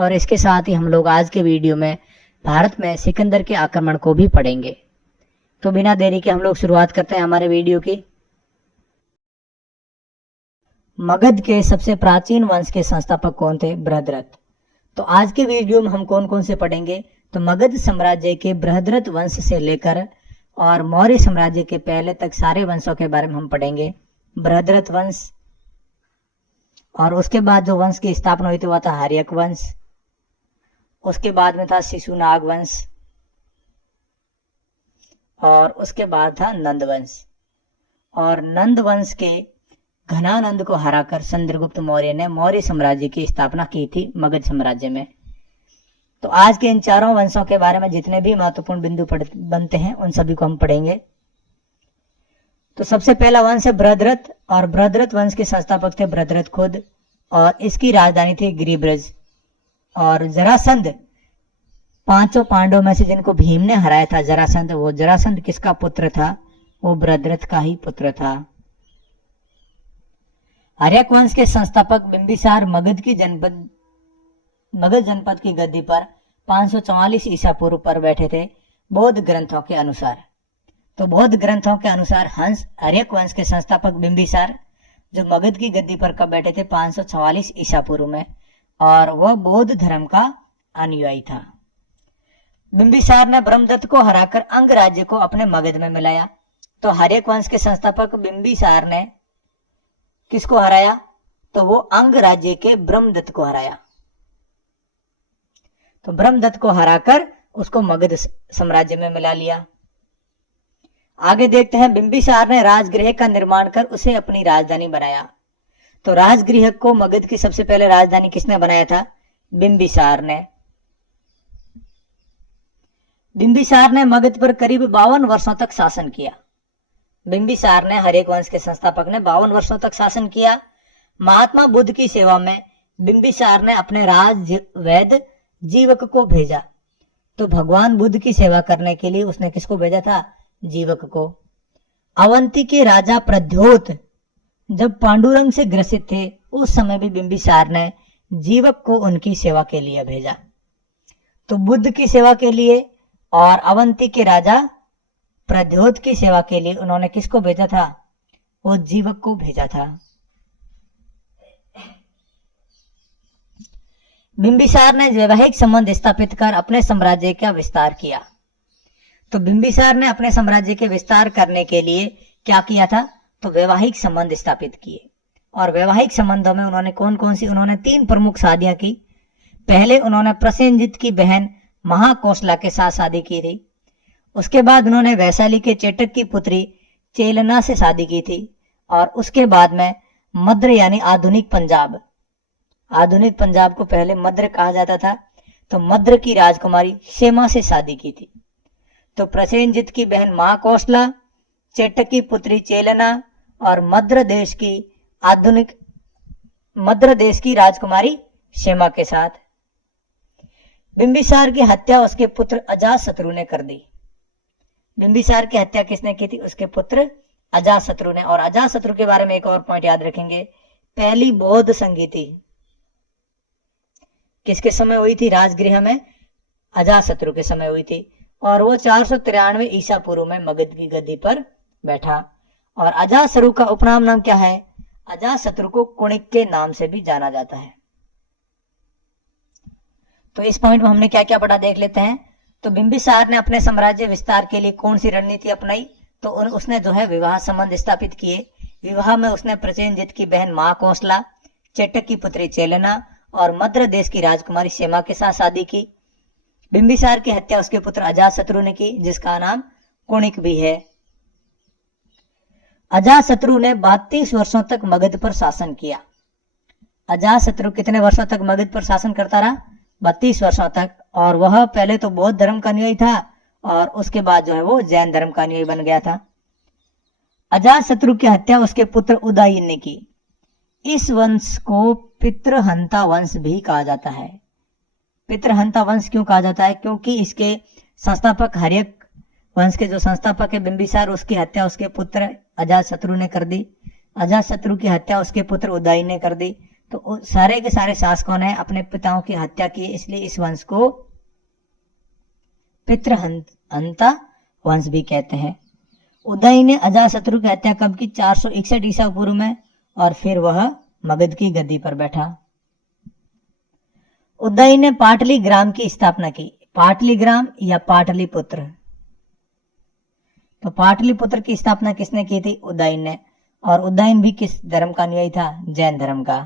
और इसके साथ ही हम लोग आज के वीडियो में भारत में सिकंदर के आक्रमण को भी पढ़ेंगे। तो बिना देरी के हम लोग शुरुआत करते हैं हमारे वीडियो की। मगध के सबसे प्राचीन वंश के संस्थापक कौन थे? बृहद्रथ। तो आज के वीडियो में हम कौन कौन से पढ़ेंगे? तो मगध साम्राज्य के बृहद्रथ वंश से लेकर और मौर्य साम्राज्य के पहले तक सारे वंशों के बारे में हम पढ़ेंगे। बृहद्रथ वंश, और उसके बाद जो वंश की स्थापना हुई थी वह था हर्यक वंश, उसके बाद में था शिशुनाग वंश, और उसके बाद था नंद वंश। और नंद वंश के घनानंद को हराकर चंद्रगुप्त मौर्य ने मौर्य साम्राज्य की स्थापना की थी मगध साम्राज्य में। तो आज के इन चारों वंशों के बारे में जितने भी महत्वपूर्ण बिंदु बनते हैं उन सभी को हम पढ़ेंगे। तो सबसे पहला वंश है बृहद्रथ, और बृहद्रथ वंश के संस्थापक थे बृहद्रथ खुद, और इसकी राजधानी थी गिरिब्रज। और जरासंध, पांचों पांडवों में से जिनको भीम ने हराया था जरासंध, वो जरासंध किसका पुत्र था? वो बृहद्रथ का ही पुत्र था। हर्यक वंश के संस्थापक बिंबिसार मगध जनपद की गद्दी पर 544 ईसा पूर्व पर बैठे थे बौद्ध ग्रंथों के अनुसार। तो बौद्ध ग्रंथों के अनुसार हर्यक वंश के संस्थापक बिंबिसार जो मगध की गद्दी पर कब बैठे थे? 544 ईसा पूर्व में, और वह बौद्ध धर्म का अनुयायी था। बिंबिसार ने ब्रह्मदत्त को हराकर अंग राज्य को अपने मगध में मिलाया। तो हर्यक वंश के संस्थापक बिंबिसार ने किसको हराया? तो वो अंग राज्य के ब्रह्मदत्त को हराया। तो ब्रह्मदत्त को हराकर उसको मगध साम्राज्य में मिला लिया। आगे देखते हैं, बिंबिसार ने राजगृह का निर्माण कर उसे अपनी राजधानी बनाया। तो राजगृह को मगध की सबसे पहले राजधानी किसने बनाया था? बिंबिसार ने। बिंबिसार ने मगध पर करीब 52 वर्षों तक शासन किया। बिंबिसार ने, हर्यक वंश के संस्थापक ने 52 वर्षों तक शासन किया। महात्मा बुद्ध की सेवा में बिंबिसार ने अपने राज्य वैद्य जीवक को भेजा। तो भगवान बुद्ध की सेवा करने के लिए उसने किसको भेजा था? जीवक को। अवंती के राजा प्रद्योत जब पांडुरंग से ग्रसित थे उस समय भी बिंबिसार ने जीवक को उनकी सेवा के लिए भेजा। तो बुद्ध की सेवा के लिए और अवंती के राजा प्रद्योत की सेवा के लिए उन्होंने किसको भेजा था? वो जीवक को भेजा था। बिंबिसार ने वैवाहिक संबंध स्थापित कर अपने साम्राज्य का विस्तार किया। तो बिंबिसार ने अपने साम्राज्य के विस्तार करने के लिए क्या किया था? तो वैवाहिक संबंध स्थापित किए। और वैवाहिक संबंधों में उन्होंने कौन कौन सी? उन्होंने 3 प्रमुख शादियां की। पहले उन्होंने प्रसेनजित की बहन महाकौशला के साथ शादी की थी। उसके बाद उन्होंने वैशाली के चेटक की पुत्री चेलना से शादी की थी। और उसके बाद में मद्र यानी आधुनिक पंजाब को पहले मद्र कहा जाता था, तो मद्र की राजकुमारी क्षेमा से शादी की थी। तो प्रसेनजित की बहन महाकौशला, चेटक की पुत्री चेलना और मद्र देश की राजकुमारी क्षेमा के साथ। बिंबिसार की हत्या उसके पुत्र अजातशत्रु ने कर दी। बिंबिसार की हत्या किसने की थी? उसके पुत्र अजातशत्रु ने। और अजातशत्रु के बारे में एक और पॉइंट याद रखेंगे, पहली बौद्ध संगीति किसके समय हुई थी? राजगृह में अजातशत्रु के समय हुई थी। और वो 493 ईसा पूर्व में मगध की गद्दी पर बैठा। और अजातशत्रु का उपनाम नाम क्या है? अजातशत्रु को कुणिक के नाम से भी जाना जाता है। तो इस पॉइंट में हमने क्या क्या पढ़ा देख लेते हैं। तो बिंबिसार ने अपने साम्राज्य विस्तार के लिए कौन सी रणनीति अपनाई? तो उसने जो है विवाह संबंध स्थापित किए। विवाह में उसने प्रसेनजित की बहन महाकौशला, चेटक की पुत्री चेलना और मद्र देश की राजकुमारी क्षेमा के साथ शादी की। बिंबिसार की हत्या उसके पुत्र अजातशत्रु ने की, जिसका नाम कुणिक भी है। अजातशत्रु ने 32 वर्षों तक मगध पर शासन किया। अजातशत्रु कितने वर्षों तक मगध पर शासन करता रहा? 32 वर्षों तक। और वह पहले तो बौद्ध धर्म का अनुयायी था और उसके बाद जो है वो जैन धर्म का अनुयायी बन गया था। अजातशत्रु की हत्या उसके पुत्र उदयन ने की। इस वंश को पितृहंता वंश भी कहा जाता है। पितृहंता वंश क्यों कहा जाता है? क्योंकि इसके संस्थापक हर्यक वंश के जो संस्थापक है बिंबिसार, उसकी हत्या उसके पुत्र अजातशत्रु ने कर दी। अजातशत्रु की हत्या उसके पुत्र उदयन ने कर दी। तो सारे के सारे शासकों ने अपने पिताओं की हत्या की, इसलिए इस वंश को पितृहंता वंश भी कहते हैं। उदय ने अजातशत्रु की हत्या कब की? 461 ईसा पूर्व में, और फिर वह मगध की गद्दी पर बैठा। उदय ने पाटलिग्राम की स्थापना की। पाटलिग्राम या पाटलिपुत्र, तो पाटलिपुत्र की स्थापना किसने की थी? उदयन ने। और उदयन भी किस धर्म का अनुयायी था? जैन धर्म का।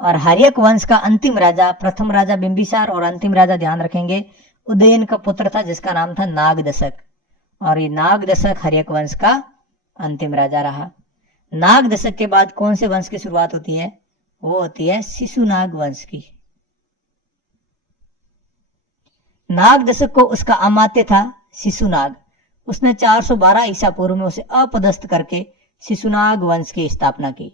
और हर्यक वंश का अंतिम राजा, प्रथम राजा बिंबिसार और अंतिम राजा, ध्यान रखेंगे, उदयन का पुत्र था जिसका नाम था नागदशक। और ये नागदशक हर्यक वंश का अंतिम राजा रहा। नागदशक के बाद कौन से वंश की शुरुआत होती है? वो होती है शिशुनाग वंश की। नागदशक को उसका अमात्य था शिशुनाग। उसने 412 ईसा पूर्व में उसे अपदस्थ करके शिशुनाग वंश की स्थापना की।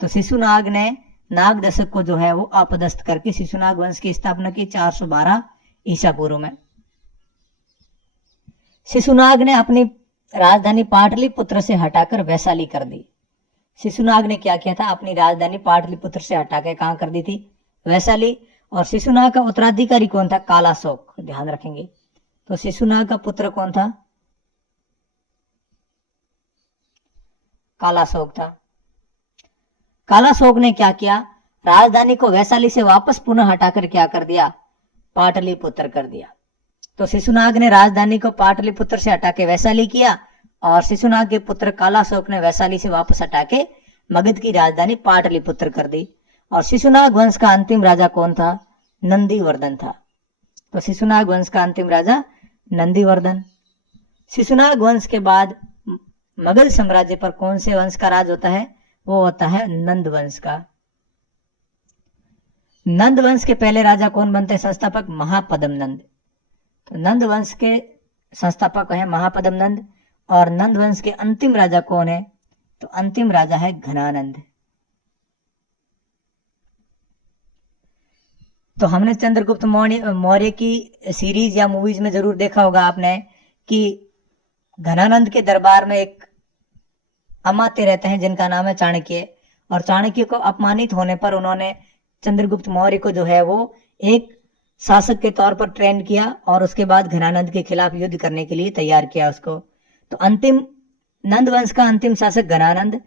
तो शिशुनाग ने नागदशक को जो है वो अपदस्थ करके शिशुनाग वंश की स्थापना की 412 ईसा पूर्व में। शिशुनाग ने अपनी राजधानी पाटलिपुत्र से हटाकर वैशाली कर दी। शिशुनाग ने क्या किया था? अपनी राजधानी पाटलिपुत्र से हटाकर कहां कर दी थी? वैशाली। और शिशुनाग का उत्तराधिकारी कौन था? कालाशोक, ध्यान रखेंगे। तो शिशुनाग का पुत्र कौन था? कालाशोक था। कालाशोक ने क्या किया? राजधानी को वैशाली से वापस पुनः हटाकर क्या कर दिया? पाटलिपुत्र कर दिया। तो शिशुनाग ने राजधानी को पाटलिपुत्र से हटा के वैशाली किया, और शिशुनाग के पुत्र कालाशोक ने वैशाली से वापस हटा के मगध की राजधानी पाटलिपुत्र कर दी। और शिशुनाग वंश का अंतिम राजा कौन था? नंदीवर्धन था। तो शिशुनाग वंश का अंतिम राजा नंदीवर्धन। शिशुनाग वंश के बाद मगध साम्राज्य पर कौन से वंश का राज होता है? वो होता है नंद वंश का। नंद वंश के पहले राजा कौन बनते हैं? संस्थापक महापद्म नंद। तो नंद वंश के संस्थापक है महापद्म नंद। और नंद वंश के अंतिम राजा कौन है? तो अंतिम राजा है घनानंद। तो हमने चंद्रगुप्त मौर्य की सीरीज या मूवीज में जरूर देखा होगा आपने कि घनानंद के दरबार में एक अमात्य रहते हैं जिनका नाम है चाणक्य। और चाणक्य को अपमानित होने पर उन्होंने चंद्रगुप्त मौर्य को जो है वो एक शासक के तौर पर ट्रेन किया, और उसके बाद घनानंद के खिलाफ युद्ध करने के लिए तैयार किया उसको। तो अंतिम नंद वंश का अंतिम शासक घनानंद,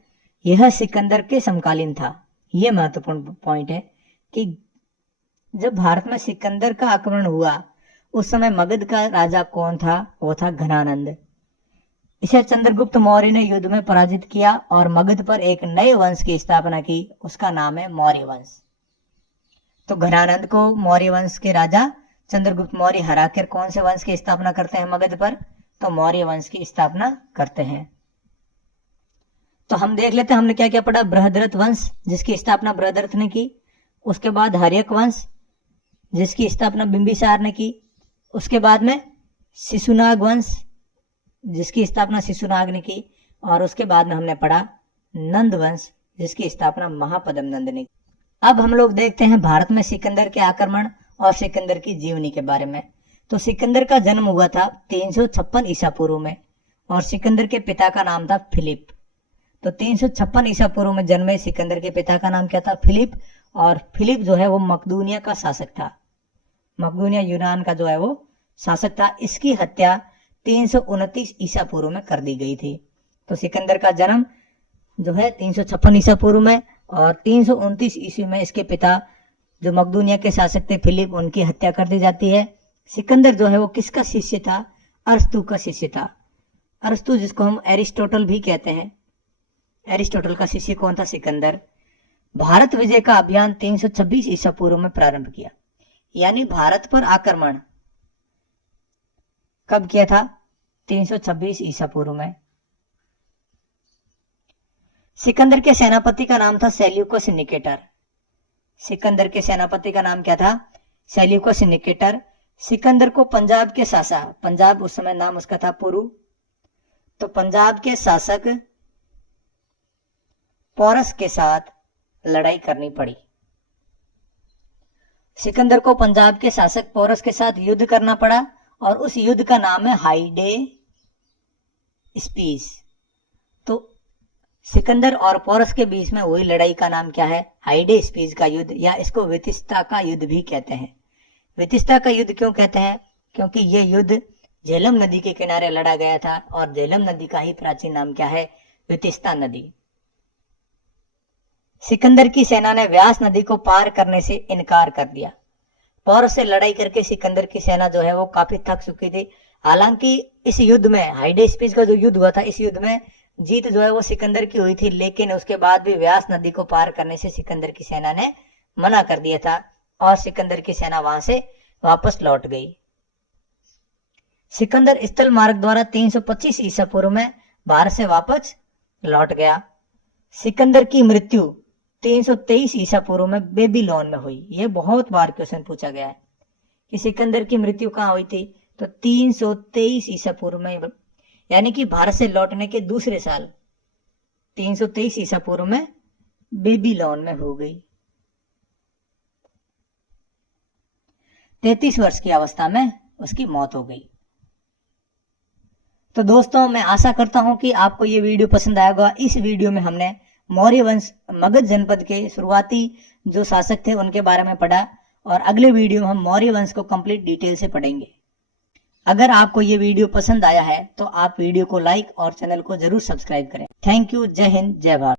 यह सिकंदर के समकालीन था। यह महत्वपूर्ण पॉइंट है कि जब भारत में सिकंदर का आक्रमण हुआ उस समय मगध का राजा कौन था? वो था घनानंद। इसे चंद्रगुप्त मौर्य ने युद्ध में पराजित किया और मगध पर एक नए वंश की स्थापना की, उसका नाम है मौर्य वंश। तो घनानंद को मौर्य वंश के राजा चंद्रगुप्त मौर्य हराकर कौन से वंश की स्थापना करते हैं मगध पर? तो मौर्य वंश की स्थापना करते हैं। तो हम देख लेते हैं हमने क्या क्या पढ़ा। बृहद्रथ वंश जिसकी स्थापना बृहद्रथ ने की, उसके बाद हर्यक वंश जिसकी स्थापना बिंबिसार ने की, उसके बाद में शिशुनाग वंश जिसकी स्थापना शिशुनाग ने की, और उसके बाद में हमने पढ़ा नंद वंश जिसकी स्थापना महापद्म नंद ने की। अब हम लोग देखते हैं भारत में सिकंदर के आक्रमण और सिकंदर की जीवनी के बारे में। तो सिकंदर का जन्म हुआ था 356 ईसा पूर्व में, और सिकंदर के पिता का नाम था फिलिप। तो 356 ईसा पूर्व में जन्मे सिकंदर के पिता का नाम क्या था? फिलिप। और फिलिप जो है वो मकदूनिया का शासक था। मकदूनिया यूनान का जो है वो शासक था। इसकी हत्या 329 ईसा पूर्व में कर दी गई थी। तो सिकंदर का जन्म जो है 356 ईसा पूर्व में, और 329 ईस्वी में इसके पिता जो मकदूनिया के शासक थे फिलिप, उनकी हत्या कर दी जाती है। सिकंदर जो है वो किसका शिष्य था? अरस्तु का शिष्य था। अरस्तु जिसको हम एरिस्टोटल भी कहते हैं, एरिस्टोटल का शिष्य कौन था? सिकंदर। भारत विजय का अभियान 326 ईसा पूर्व में प्रारंभ किया। यानी भारत पर आक्रमण कब किया था? 326 ईसा पूर्व में। सिकंदर के सेनापति का नाम था सेल्यूकस निकेटर। सिकंदर के सेनापति का नाम क्या था? Seleucus Nicator. सिकंदर को पंजाब के शासक, पंजाब उस समय नाम उसका था पुरु, तो पंजाब के शासक पोरस के साथ लड़ाई करनी पड़ी। सिकंदर को पंजाब के शासक पोरस के साथ युद्ध करना पड़ा, और उस युद्ध का नाम है हाइडे स्पीस। तो सिकंदर और पोरस के बीच में हुई लड़ाई का नाम क्या है? हाइडेस्पीज का युद्ध, या इसको वितिस्ता का युद्ध भी कहते हैं। वितिस्ता का युद्ध क्यों कहते हैं? क्योंकि ये युद्ध झेलम नदी के किनारे लड़ा गया था, और झेलम नदी का ही प्राचीन नाम क्या है? वितिस्ता नदी। सिकंदर की सेना ने व्यास नदी को पार करने से इनकार कर दिया। पोरस से लड़ाई करके सिकंदर की सेना जो है वो काफी थक चुकी थी। हालांकि इस युद्ध में, हाइडेस्पीज का जो युद्ध हुआ था, इस युद्ध में जीत जो है वो सिकंदर की हुई थी, लेकिन उसके बाद भी व्यास नदी को पार करने से सिकंदर की सेना ने मना कर दिया था, और सिकंदर की सेना वहां से वापस लौट गई। सिकंदर स्थल मार्ग द्वारा 325 ईसा पूर्व में भारत से वापस लौट गया। सिकंदर की मृत्यु 323 ईसा पूर्व में बेबीलोन में हुई। यह बहुत बार क्वेश्चन पूछा गया है कि सिकंदर की मृत्यु कहाँ हुई थी, तो 323 ईसा पूर्व में, यानी कि भारत से लौटने के दूसरे साल 323 ईसा पूर्व में बेबीलोन में हो गई। 33 वर्ष की अवस्था में उसकी मौत हो गई। तो दोस्तों, मैं आशा करता हूं कि आपको ये वीडियो पसंद आएगा। इस वीडियो में हमने मौर्य वंश मगध जनपद के शुरुआती जो शासक थे उनके बारे में पढ़ा, और अगले वीडियो में हम मौर्य वंश को कंप्लीट डिटेल से पढ़ेंगे। अगर आपको ये वीडियो पसंद आया है तो आप वीडियो को लाइक और चैनल को जरूर सब्सक्राइब करें। Thank you. जय हिंद, जय भारत।